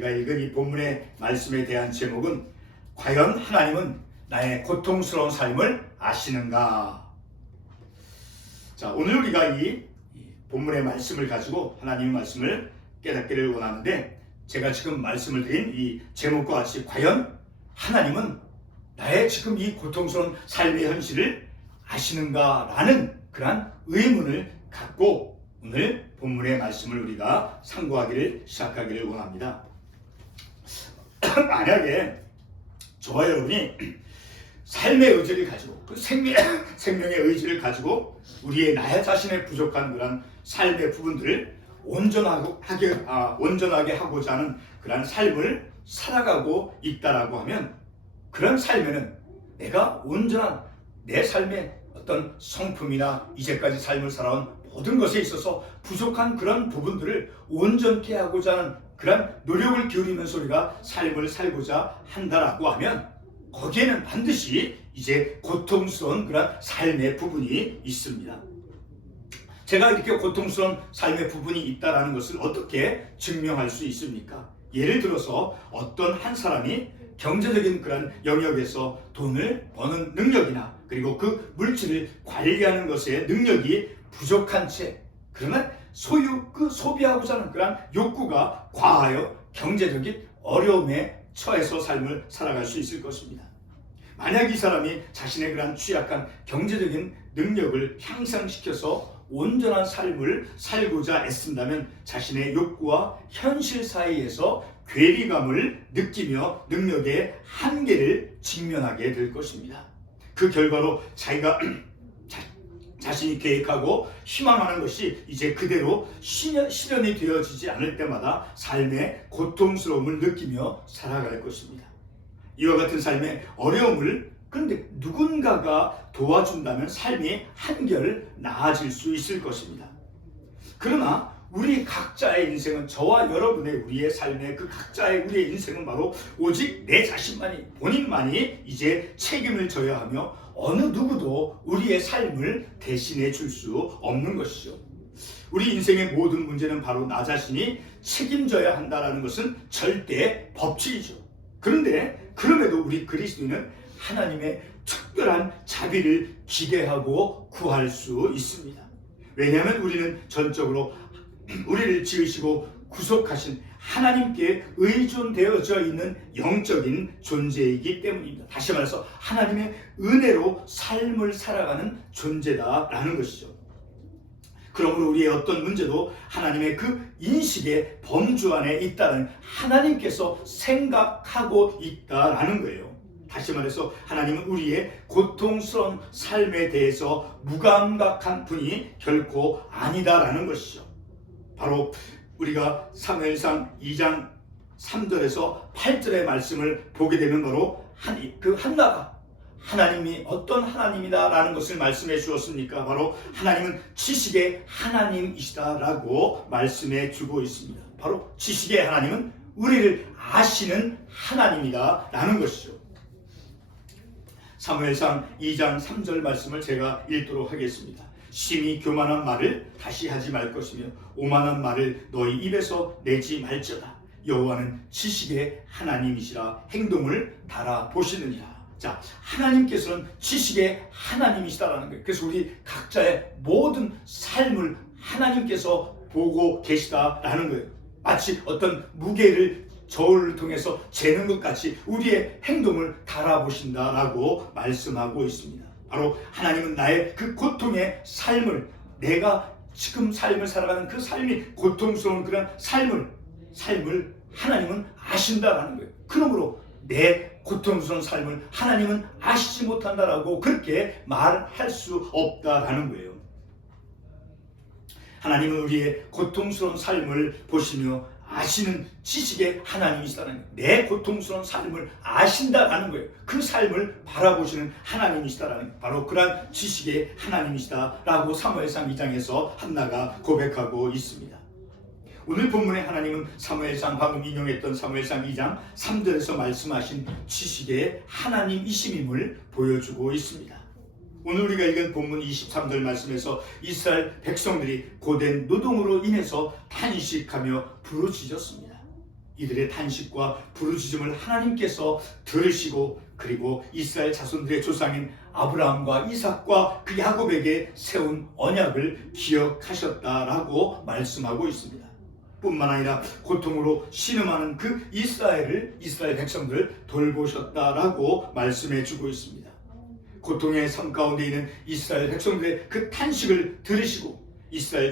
우리가 읽은 이 본문의 말씀에 대한 제목은 과연 하나님은 나의 고통스러운 삶을 아시는가? 자, 오늘 우리가 이 본문의 말씀을 가지고 하나님의 말씀을 깨닫기를 원하는데, 제가 지금 말씀을 드린 이 제목과 같이 과연 하나님은 나의 지금 이 고통스러운 삶의 현실을 아시는가라는 그러한 의문을 갖고 오늘 본문의 말씀을 우리가 상고하기를 시작하기를 원합니다. 만약에 저와 여러분이 삶의 의지를 가지고 그 생명의 의지를 가지고 우리의 나 자신의 부족한 그런 삶의 부분들을 온전하게 하고자 하는 그런 삶을 살아가고 있다라고 하면, 그런 삶에는 내가 온전한 내 삶의 어떤 성품이나 이제까지 삶을 살아온 모든 것에 있어서 부족한 그런 부분들을 온전케 하고자 하는 그런 노력을 기울이면서 우리가 삶을 살고자 한다라고 하면, 거기에는 반드시 이제 고통스러운 그런 삶의 부분이 있습니다. 제가 이렇게 고통스러운 삶의 부분이 있다라는 것을 어떻게 증명할 수 있습니까? 예를 들어서 어떤 한 사람이 경제적인 그런 영역에서 돈을 버는 능력이나 그리고 그 물질을 관리하는 것에 능력이 부족한 채, 그러나 소비하고자 하는 그런 욕구가 과하여 경제적인 어려움에 처해서 삶을 살아갈 수 있을 것입니다. 만약 이 사람이 자신의 그런 취약한 경제적인 능력을 향상시켜서 온전한 삶을 살고자 애쓴다면 자신의 욕구와 현실 사이에서 괴리감을 느끼며 능력의 한계를 직면하게 될 것입니다. 그 결과로 자기가 자신이 계획하고 희망하는 것이 이제 그대로 실현이 되어지지 않을 때마다 삶의 고통스러움을 느끼며 살아갈 것입니다. 이와 같은 삶의 어려움을 그런데 누군가가 도와준다면 삶이 한결 나아질 수 있을 것입니다. 그러나 우리 각자의 인생은, 저와 여러분의 우리의 삶의 그 각자의 우리의 인생은 바로 오직 내 자신만이, 본인만이 이제 책임을 져야 하며 어느 누구도 우리의 삶을 대신해 줄 수 없는 것이죠. 우리 인생의 모든 문제는 바로 나 자신이 책임져야 한다는 것은 절대 법칙이죠. 그런데 그럼에도 우리 그리스도인은 하나님의 특별한 자비를 기대하고 구할 수 있습니다. 왜냐하면 우리는 전적으로 우리를 지으시고 구속하신 하나님께 의존되어져 있는 영적인 존재이기 때문입니다. 다시 말해서 하나님의 은혜로 삶을 살아가는 존재다라는 것이죠. 그러므로 우리의 어떤 문제도 하나님의 그 인식의 범주 안에 있다는 하나님께서 생각하고 있다라는 거예요. 다시 말해서 하나님은 우리의 고통스러운 삶에 대해서 무감각한 분이 결코 아니다라는 것이죠. 바로 우리가 사무엘상 2장 3절에서 8절의 말씀을 보게 되면 바로 그 한나가 하나님이 어떤 하나님이다라는 것을 말씀해 주었습니까? 바로 하나님은 지식의 하나님이시다라고 말씀해 주고 있습니다. 바로 지식의 하나님은 우리를 아시는 하나님이다라는 것이죠. 사무엘상 2장 3절 말씀을 제가 읽도록 하겠습니다. 심히 교만한 말을 다시 하지 말 것이며 오만한 말을 너희 입에서 내지 말지어다. 여호와는 지식의 하나님이시라 행동을 달아보시느니라. 자, 하나님께서는 지식의 하나님이시다라는 거예요. 그래서 우리 각자의 모든 삶을 하나님께서 보고 계시다라는 거예요. 마치 어떤 무게를 저울을 통해서 재는 것 같이 우리의 행동을 달아보신다라고 말씀하고 있습니다. 바로 하나님은 나의 그 고통의 삶을, 내가 지금 삶을 살아가는 그 삶이 고통스러운 그런 삶을 하나님은 아신다라는 거예요. 그러므로 내 고통스러운 삶을 하나님은 아시지 못한다라고 그렇게 말할 수 없다라는 거예요. 하나님은 우리의 고통스러운 삶을 보시며 아시는 지식의 하나님이시다는 거예요. 내 고통스러운 삶을 아신다라는 거예요. 그 삶을 바라보시는 하나님이시다라는 거예요. 바로 그러한 지식의 하나님이시다라고 사무엘상 2장에서 한나가 고백하고 있습니다. 오늘 본문의 하나님은 사무엘상, 방금 인용했던 사무엘상 2장 3절에서 말씀하신 지식의 하나님이심임을 보여주고 있습니다. 오늘 우리가 읽은 본문 23절 말씀에서 이스라엘 백성들이 고된 노동으로 인해서 탄식하며 부르짖었습니다. 이들의 탄식과 부르짖음을 하나님께서 들으시고 그리고 이스라엘 자손들의 조상인 아브라함과 이삭과 그 야곱에게 세운 언약을 기억하셨다라고 말씀하고 있습니다. 뿐만 아니라 고통으로 신음하는 그 이스라엘 백성들을 돌보셨다라고 말씀해 주고 있습니다. 고통의 삶 가운데 있는 이스라엘 백성들의 그 탄식을 들으시고 이스라엘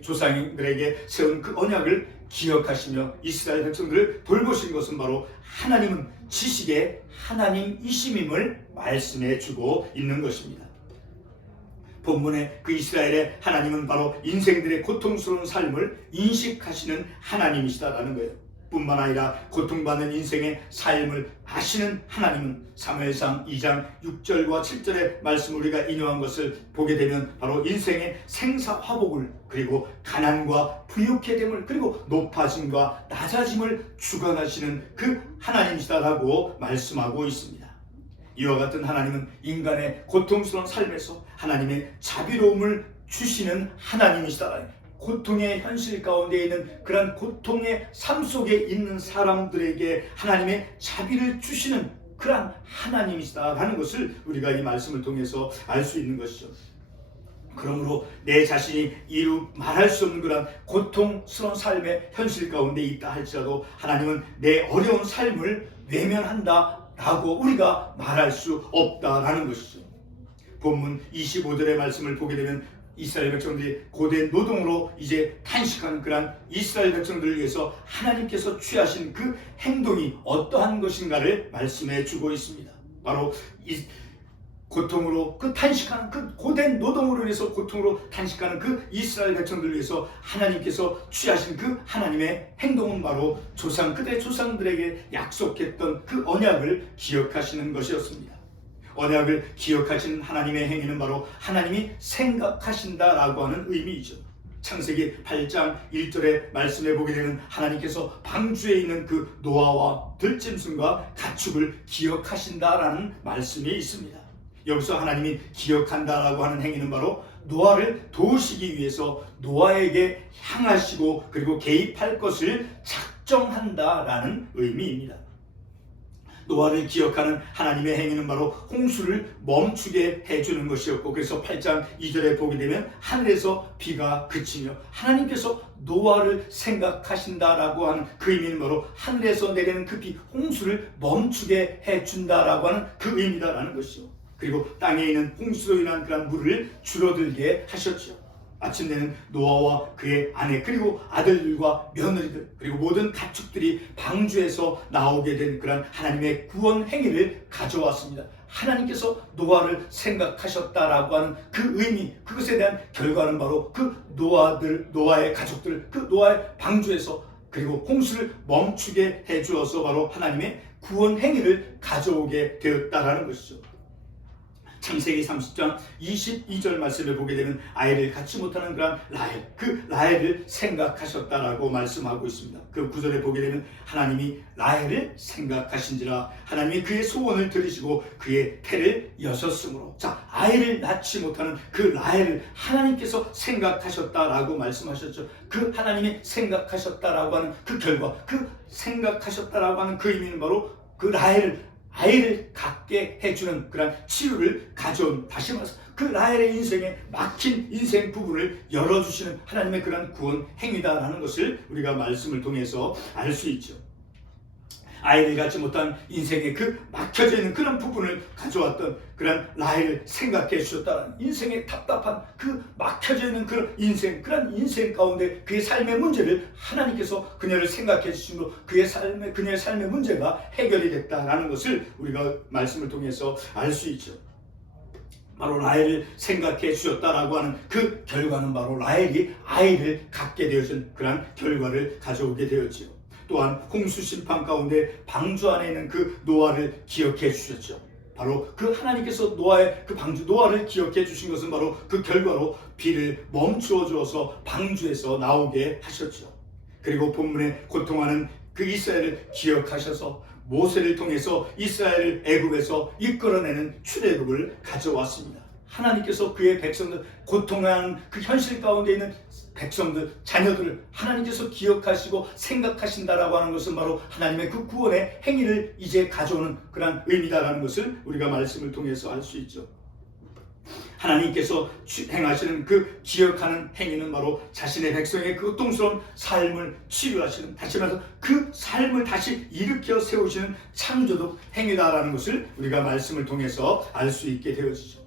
조상들에게 세운 그 언약을 기억하시며 이스라엘 백성들을 돌보신 것은 바로 하나님은 지식의 하나님이심임을 말씀해 주고 있는 것입니다. 본문의 그 이스라엘의 하나님은 바로 인생들의 고통스러운 삶을 인식하시는 하나님이시다라는 거예요. 뿐만 아니라 고통받는 인생의 삶을 아시는 하나님은 사무엘상 2장 6절과 7절의 말씀을 우리가 인용한 것을 보게 되면 바로 인생의 생사화복을 그리고 가난과 부유케 됨을 그리고 높아짐과 낮아짐을 주관하시는 그 하나님이시다라고 말씀하고 있습니다. 이와 같은 하나님은 인간의 고통스러운 삶에서 하나님의 자비로움을 주시는 하나님이시다. 고통의 현실 가운데 있는 그런 고통의 삶 속에 있는 사람들에게 하나님의 자비를 주시는 그런 하나님이시다라는 것을 우리가 이 말씀을 통해서 알 수 있는 것이죠. 그러므로 내 자신이 이루 말할 수 없는 그런 고통스러운 삶의 현실 가운데 있다 할지라도 하나님은 내 어려운 삶을 외면한다 라고 우리가 말할 수 없다라는 것이죠. 본문 25절의 말씀을 보게 되면 이스라엘 백성들이 고된 노동으로 이제 탄식하는 그런 이스라엘 백성들을 위해서 하나님께서 취하신 그 행동이 어떠한 것인가를 말씀해 주고 있습니다. 바로 고통으로 그 탄식하는 그 고된 노동으로 인해서 고통으로 탄식하는 그 이스라엘 백성들을 위해서 하나님께서 취하신 그 하나님의 행동은 바로 그들의 조상들에게 약속했던 그 언약을 기억하시는 것이었습니다. 언약을 기억하시는 하나님의 행위는 바로 하나님이 생각하신다라고 하는 의미이죠. 창세기 8장 1절의 말씀에 보게 되면 하나님께서 방주에 있는 그 노아와 들짐승과 가축을 기억하신다라는 말씀이 있습니다. 여기서 하나님이 기억한다라고 하는 행위는 바로 노아를 도우시기 위해서 노아에게 향하시고 그리고 개입할 것을 작정한다라는 의미입니다. 노아를 기억하는 하나님의 행위는 바로 홍수를 멈추게 해주는 것이었고 그래서 8장 2절에 보게 되면 하늘에서 비가 그치며 하나님께서 노아를 생각하신다라고 하는 그 의미는 바로 하늘에서 내리는 그 비 홍수를 멈추게 해준다라고 하는 그 의미다라는 것이죠. 그리고 땅에 있는 홍수로 인한 그런 물을 줄어들게 하셨죠. 마침내는 노아와 그의 아내 그리고 아들들과 며느리들 그리고 모든 가축들이 방주에서 나오게 된 그런 하나님의 구원 행위를 가져왔습니다. 하나님께서 노아를 생각하셨다라고 하는 그 의미, 그것에 대한 결과는 바로 그 노아의 가족들, 그 노아의 방주에서 그리고 홍수를 멈추게 해주어서 바로 하나님의 구원 행위를 가져오게 되었다라는 것이죠. 창세기 30장 22절 말씀을 보게 되면 아이를 갖지 못하는 그런 라헬, 그 라헬을 생각하셨다라고 말씀하고 있습니다. 그 구절에 보게 되면 하나님이 라헬을 생각하신지라 하나님이 그의 소원을 들으시고 그의 태를 여셨으므로 자 아이를 낳지 못하는 그 라헬을 하나님께서 생각하셨다라고 말씀하셨죠. 그 하나님이 생각하셨다라고 하는 그 결과, 그 생각하셨다라고 하는 그 의미는 바로 그 아이를 갖게 해주는 그런 치유를 가져온, 다시 말해서 그 라헬의 인생에 막힌 인생 부분을 열어주시는 하나님의 그런 구원 행위다라는 것을 우리가 말씀을 통해서 알 수 있죠. 아이를 갖지 못한 인생의 그 막혀져 있는 그런 부분을 가져왔던 그런 라헬을 생각해 주셨다는 인생의 답답한 그 막혀져 있는 그런 인생 가운데 그의 삶의 문제를 하나님께서 그녀를 생각해 주심으로 그녀의 삶의 문제가 해결이 됐다라는 것을 우리가 말씀을 통해서 알 수 있죠. 바로 라헬을 생각해 주셨다라고 하는 그 결과는 바로 라헬이 아이를 갖게 되어진 그런 결과를 가져오게 되었지요. 또한 홍수 심판 가운데 방주 안에 있는 그 노아를 기억해 주셨죠. 바로 그 하나님께서 노아의 그 방주 노아를 기억해 주신 것은 바로 그 결과로 비를 멈추어 주어서 방주에서 나오게 하셨죠. 그리고 본문에 고통하는 그 이스라엘을 기억하셔서 모세를 통해서 이스라엘을 애굽에서 이끌어내는 출애굽을 가져왔습니다. 하나님께서 그의 백성들, 고통하는 그 현실 가운데 있는 백성들, 자녀들을 하나님께서 기억하시고 생각하신다라고 하는 것은 바로 하나님의 그 구원의 행위를 이제 가져오는 그런 의미다라는 것을 우리가 말씀을 통해서 알 수 있죠. 하나님께서 행하시는 그 기억하는 행위는 바로 자신의 백성의 그 고통스러운 삶을 치유하시는, 다시 말해서 그 삶을 다시 일으켜 세우시는 창조적 행위다라는 것을 우리가 말씀을 통해서 알 수 있게 되어지죠.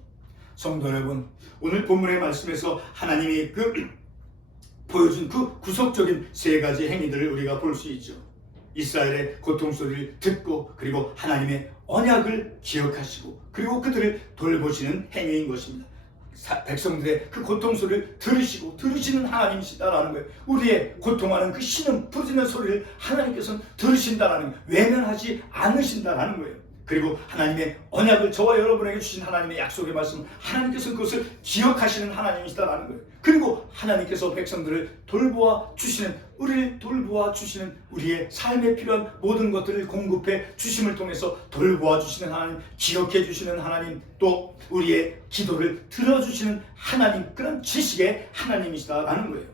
성도 여러분, 오늘 본문의 말씀에서 하나님이 보여준 그 구속적인 세 가지 행위들을 우리가 볼 수 있죠. 이스라엘의 고통 소리를 듣고, 그리고 하나님의 언약을 기억하시고, 그리고 그들을 돌보시는 행위인 것입니다. 백성들의 그 고통 소리를 들으시는 하나님이시다라는 거예요. 우리의 고통하는 그 신음 부르짖는 소리를 하나님께서는 들으신다라는 거예요. 외면하지 않으신다라는 거예요. 그리고 하나님의 언약을 저와 여러분에게 주신 하나님의 약속의 말씀, 하나님께서 그것을 기억하시는 하나님이시다라는 거예요. 그리고 하나님께서 백성들을 돌보아 주시는, 우리를 돌보아 주시는, 우리의 삶에 필요한 모든 것들을 공급해 주심을 통해서 돌보아 주시는 하나님, 기억해 주시는 하나님, 또 우리의 기도를 들어주시는 하나님, 그런 지식의 하나님이시다라는 거예요.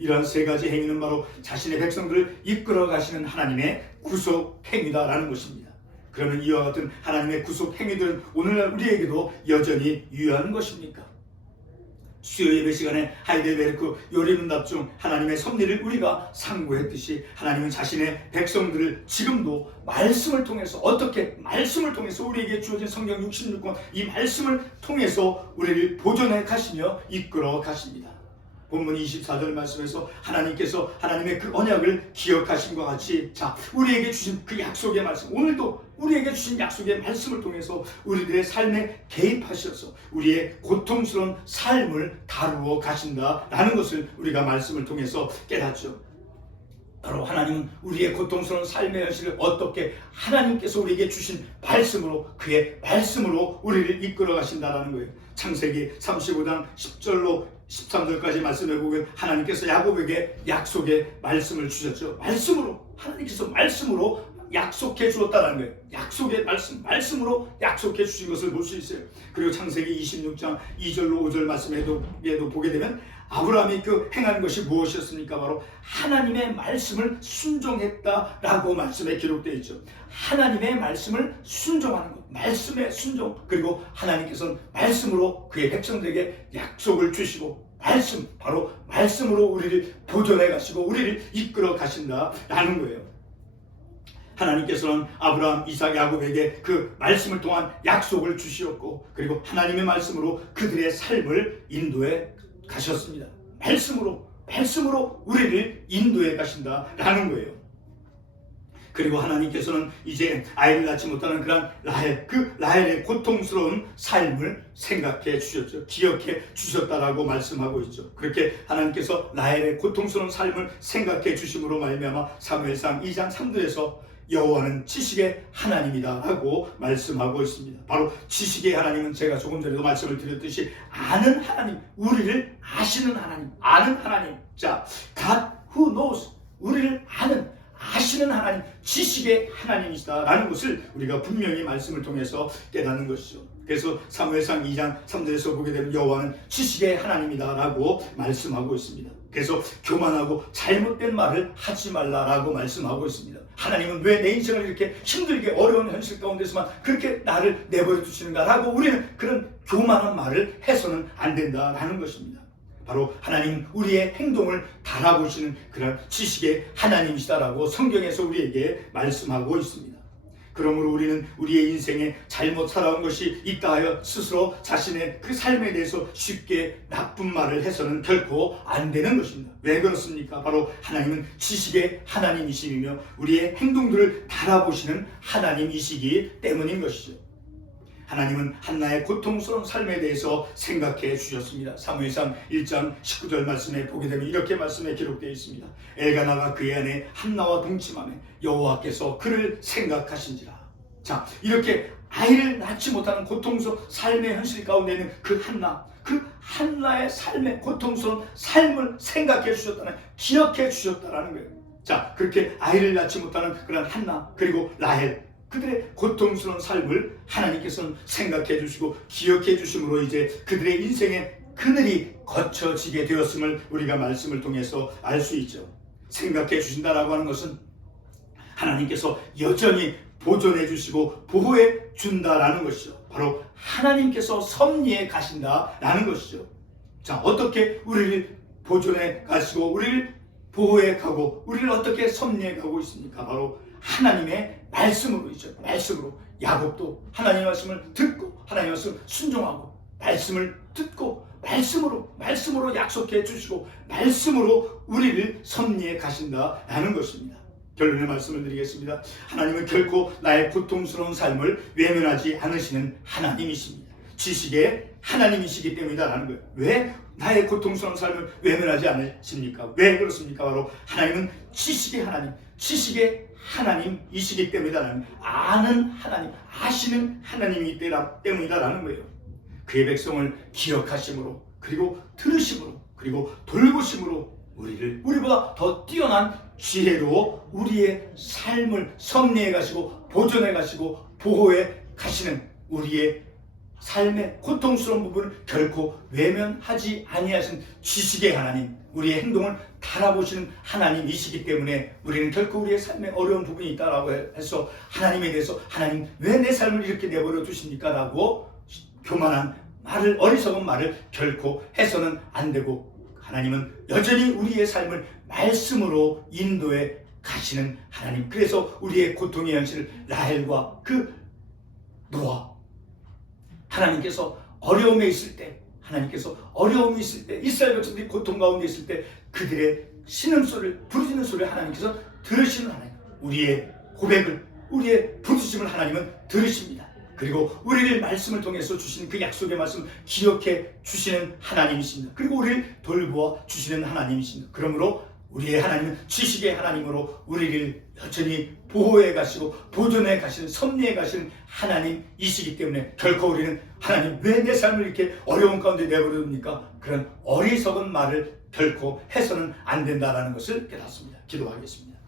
이러한 세 가지 행위는 바로 자신의 백성들을 이끌어 가시는 하나님의 구속 행위다라는 것입니다. 그러면 이와 같은 하나님의 구속 행위들은 오늘날 우리에게도 여전히 유효한 것입니까? 수요 예배 시간에 하이델베르크 요리문답 중 하나님의 섭리를 우리가 상고했듯이, 하나님은 자신의 백성들을 지금도 말씀을 통해서, 어떻게 말씀을 통해서 우리에게 주어진 성경 66권 이 말씀을 통해서 우리를 보존해 가시며 이끌어 가십니다. 본문 24절 말씀에서 하나님께서 하나님의 그 언약을 기억하심과 같이, 우리에게 주신 그 약속의 말씀, 오늘도 우리에게 주신 약속의 말씀을 통해서 우리들의 삶에 개입하셔서 우리의 고통스러운 삶을 다루어 가신다라는 것을 우리가 말씀을 통해서 깨닫죠. 바로 하나님은 우리의 고통스러운 삶의 현실을 어떻게 하나님께서 우리에게 주신 말씀으로, 그의 말씀으로 우리를 이끌어 가신다라는 거예요. 창세기 35장 10절로 13절까지 말씀해 보면 하나님께서 야곱에게 약속의 말씀을 주셨죠. 하나님께서 말씀으로 약속해 주었다는 거예요. 약속의 말씀으로 약속해 주신 것을 볼 수 있어요. 그리고 창세기 26장 2절로 5절 말씀에도 보게 되면 아브라함이 행한 것이 무엇이었습니까? 바로 하나님의 말씀을 순종했다라고 말씀에 기록되어 있죠. 하나님의 말씀을 순종하는 것, 말씀의 순종, 그리고 하나님께서는 말씀으로 그의 백성들에게 약속을 주시고, 바로 말씀으로 우리를 보존해 가시고 우리를 이끌어 가신다라는 거예요. 하나님께서는 아브라함, 이삭, 야곱에게 그 말씀을 통한 약속을 주시었고, 그리고 하나님의 말씀으로 그들의 삶을 인도해 가셨습니다. 말씀으로 우리를 인도해 가신다라는 거예요. 그리고 하나님께서는 이제 아이를 낳지 못하는 그런 라헬의 고통스러운 삶을 생각해 주셨죠. 기억해 주셨다라고 말씀하고 있죠. 그렇게 하나님께서 라헬의 고통스러운 삶을 생각해 주심으로 말미암아 사무엘상 2장 3절에서 여호와는 지식의 하나님이다라고 말씀하고 있습니다. 바로 지식의 하나님은 제가 조금 전에도 말씀을 드렸듯이 아는 하나님, 우리를 아시는 하나님, God who knows, 우리를 아시는 하나님, 지식의 하나님이시다라는 것을 우리가 분명히 말씀을 통해서 깨닫는 것이죠. 그래서 사무엘상 2장 3절에서 보게 되면 여호와는 지식의 하나님이다라고 말씀하고 있습니다. 그래서 교만하고 잘못된 말을 하지 말라라고 말씀하고 있습니다. 하나님은 왜 내 인생을 이렇게 힘들게 어려운 현실 가운데서만 그렇게 나를 내버려 두시는가라고 우리는 그런 교만한 말을 해서는 안 된다라는 것입니다. 바로 하나님 우리의 행동을 달아보시는 그런 지식의 하나님이시다라고 성경에서 우리에게 말씀하고 있습니다. 그러므로 우리는 우리의 인생에 잘못 살아온 것이 있다 하여 스스로 자신의 그 삶에 대해서 쉽게 나쁜 말을 해서는 결코 안 되는 것입니다. 왜 그렇습니까? 바로 하나님은 지식의 하나님이시며 우리의 행동들을 달아보시는 하나님이시기 때문인 것이죠. 하나님은 한나의 고통스러운 삶에 대해서 생각해 주셨습니다. 사무엘상 1장 19절 말씀에 보게 되면 이렇게 말씀에 기록되어 있습니다. 엘가나가 그의 아내 한나와 동침하며 여호와께서 그를 생각하신지라. 이렇게 아이를 낳지 못하는 고통스러운 삶의 현실 가운데 있는 그 한나의 삶의 고통스러운 삶을 생각해 주셨다는, 기억해 주셨다는 거예요. 그렇게 아이를 낳지 못하는 그런 한나, 그리고 라헬, 그들의 고통스러운 삶을 하나님께서는 생각해 주시고 기억해 주심으로 이제 그들의 인생의 그늘이 거쳐지게 되었음을 우리가 말씀을 통해서 알 수 있죠. 생각해 주신다라고 하는 것은 하나님께서 여전히 보존해 주시고 보호해 준다라는 것이죠. 바로 하나님께서 섭리해 가신다라는 것이죠. 자, 어떻게 우리를 보존해 가시고 우리를 보호해 가고 우리를 어떻게 섭리해 가고 있습니까? 바로 하나님의 말씀으로 있죠. 말씀으로. 야곱도 하나님의 말씀을 듣고 하나님의 말씀을 순종하고 말씀을 듣고 말씀으로 약속해 주시고 말씀으로 우리를 섭리해 가신다라는 것입니다. 결론의 말씀을 드리겠습니다. 하나님은 결코 나의 고통스러운 삶을 외면하지 않으시는 하나님이십니다. 지식의 하나님이시기 때문이다라는 거예요. 왜 나의 고통스러운 삶을 외면하지 않으십니까? 왜 그렇습니까? 바로 하나님은 지식의 하나님이시기 때문이다라는, 아는 하나님, 아시는 하나님이기 때문이다라는 거예요. 그의 백성을 기억하심으로, 그리고 들으심으로, 그리고 돌보심으로 우리보다 더 뛰어난 지혜로 우리의 삶을 섭리해 가시고 보존해 가시고 보호해 가시는 우리의 삶의 고통스러운 부분을 결코 외면하지 아니하신 지식의 하나님, 우리의 행동을 달아보시는 하나님이시기 때문에 우리는 결코 우리의 삶에 어려운 부분이 있다라고 해서 하나님에 대해서 하나님 왜 내 삶을 이렇게 내버려 두십니까? 라고 교만한 말을, 어리석은 말을 결코 해서는 안 되고, 하나님은 여전히 우리의 삶을 말씀으로 인도해 가시는 하나님. 그래서 우리의 고통의 현실을 라헬과 그 노아, 하나님께서 어려움이 있을 때 이스라엘 백성들이 고통 가운데 있을 때 그들의 신음소리를, 부르짖는 소리를 하나님께서 들으시는 하나님. 우리의 고백을, 우리의 부르짖음을 하나님은 들으십니다. 그리고 우리를 말씀을 통해서 주신 그 약속의 말씀을 기억해 주시는 하나님이십니다. 그리고 우리를 돌보아 주시는 하나님이십니다. 그러므로 우리의 하나님은 지식의 하나님으로 우리를 여전히 보호해 가시고 보존해 가시는, 섭리해 가시는 하나님이시기 때문에 결코 우리는 하나님 왜 내 삶을 이렇게 어려운 가운데 내버려둡니까? 그런 어리석은 말을 결코 해서는 안 된다는 것을 깨닫습니다. 기도하겠습니다.